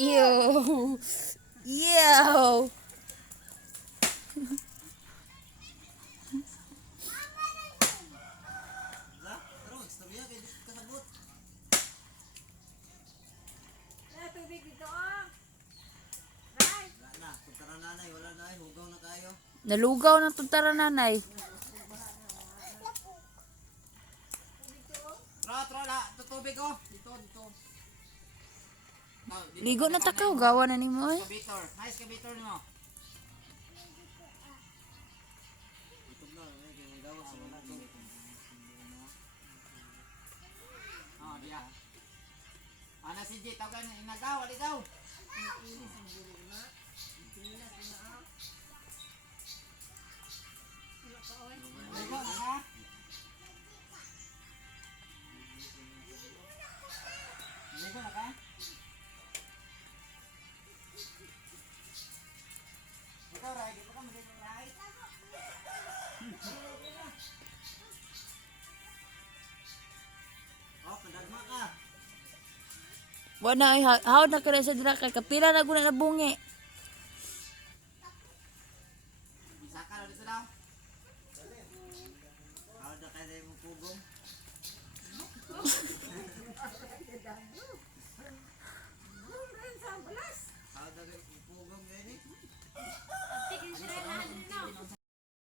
Ew. Ew. Nalugaw na itong tara nanay. Tubig ko. Dito. Ligo na takaw, gawa na nimo eh. Kabitor. Nice kabitor mo. Oh, dia. Ana si J tawagan inagaw, aligaw. Ligo na ka? Ligo na ka? Ikaw, Ray, di ba ka maligo, Ray? Oh, kadagma ka. Wala ay hawd na kaya sa dira kay kapila na guna na bungi.